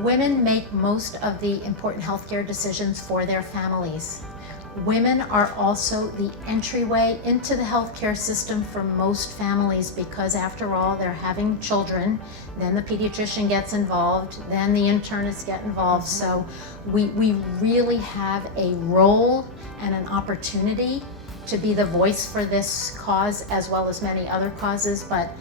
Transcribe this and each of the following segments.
Women make most of the important healthcare decisions for their families. Women are also the entryway into the healthcare system for most families because after all, they're having children, then the pediatrician gets involved, then the internists get involved. So we really have a role and an opportunity to be the voice for this cause as well as many other causes, but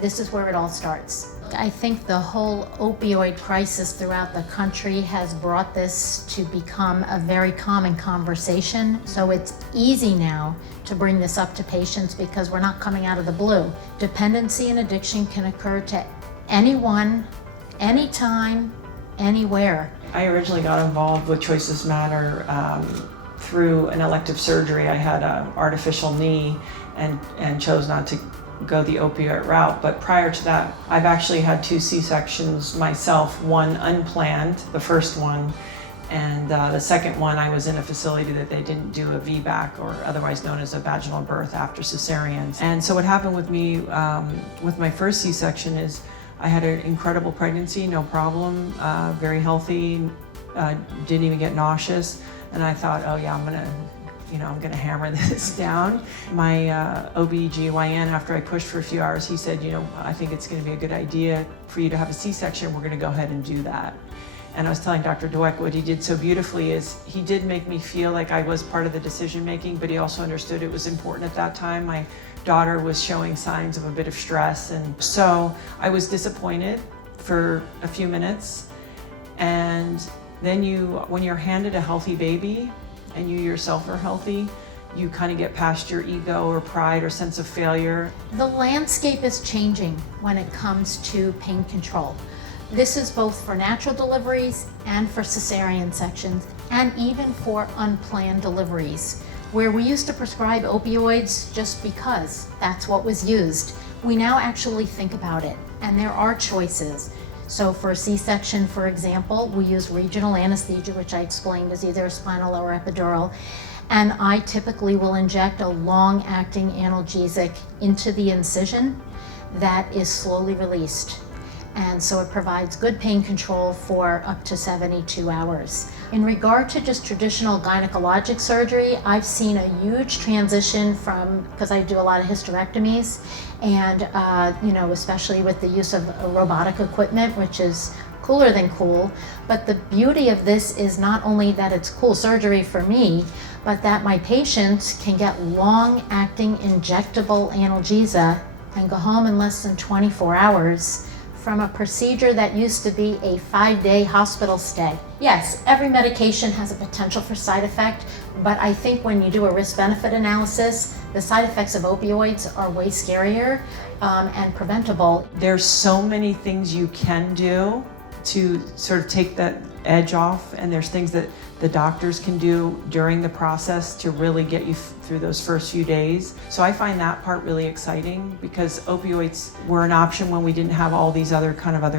this is where it all starts. I think the whole opioid crisis throughout the country has brought this to become a very common conversation. So it's easy now to bring this up to patients because we're not coming out of the blue. Dependency and addiction can occur to anyone, anytime, anywhere. I originally got involved with Choices Matter through an elective surgery. I had an artificial knee and chose not to go the opioid route. But prior to that, I've actually had 2 C-sections myself, one unplanned, the first one, and the second one I was in a facility that they didn't do a VBAC, or otherwise known as a vaginal birth after cesareans. And so what happened with me with my first C-section is I had an incredible pregnancy, no problem, very healthy, didn't even get nauseous. And I thought, oh yeah, I'm gonna hammer this down. My OB/GYN, after I pushed for a few hours, he said, I think it's gonna be a good idea for you to have a C-section. We're gonna go ahead and do that. And I was telling Dr. Dweck what he did so beautifully is he did make me feel like I was part of the decision making, but he also understood it was important at that time. My daughter was showing signs of a bit of stress, and so I was disappointed for a few minutes. And then when you're handed a healthy baby, and you yourself are healthy, you kind of get past your ego or pride or sense of failure. The landscape is changing when it comes to pain control. This is both for natural deliveries and for cesarean sections, and even for unplanned deliveries, where we used to prescribe opioids just because that's what was used. We now actually think about it, and there are choices. So for a C-section, for example, we use regional anesthesia, which I explained is either a spinal or epidural. And I typically will inject a long-acting analgesic into the incision that is slowly released. And so it provides good pain control for up to 72 hours. In regard to just traditional gynecologic surgery, I've seen a huge transition because I do a lot of hysterectomies, and especially with the use of robotic equipment, which is cooler than cool. But the beauty of this is not only that it's cool surgery for me, but that my patients can get long-acting injectable analgesia and go home in less than 24 hours from a procedure that used to be a 5-day hospital stay. Yes, every medication has a potential for side effect, but I think when you do a risk-benefit analysis, the side effects of opioids are way scarier and preventable. There's so many things you can do to sort of take that edge off, and there's things that the doctors can do during the process to really get you through those first few days. So I find that part really exciting because opioids were an option when we didn't have all these other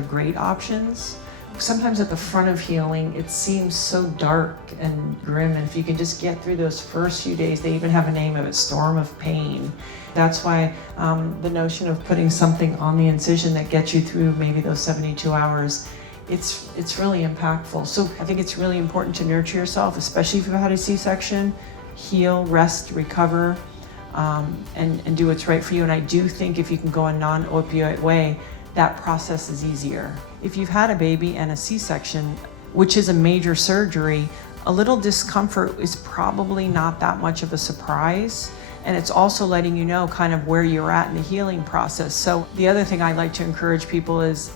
great options. Sometimes at the front of healing, it seems so dark and grim, and if you can just get through those first few days, they even have a name of it, storm of pain. That's why the notion of putting something on the incision that gets you through maybe those 72 hours, it's really impactful. So I think it's really important to nurture yourself, especially if you've had a C-section, heal, rest, recover, and do what's right for you. And I do think if you can go a non-opioid way, that process is easier. If you've had a baby and a C-section, which is a major surgery, a little discomfort is probably not that much of a surprise. And it's also letting you know kind of where you're at in the healing process. So the other thing I like to encourage people is,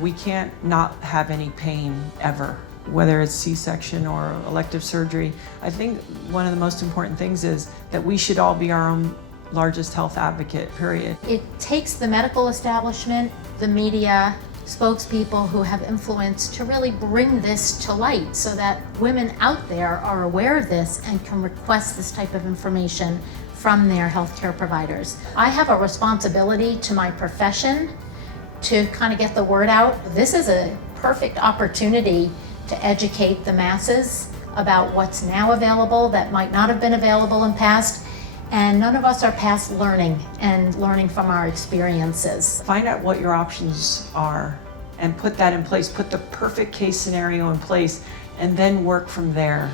we can't not have any pain ever, whether it's C-section or elective surgery. I think one of the most important things is that we should all be our own largest health advocate, period. It takes the medical establishment, the media, spokespeople who have influence to really bring this to light so that women out there are aware of this and can request this type of information from their healthcare providers. I have a responsibility to my profession to kind of get the word out. This is a perfect opportunity to educate the masses about what's now available that might not have been available in past. And none of us are past learning and learning from our experiences. Find out what your options are and put that in place, put the perfect case scenario in place, and then work from there.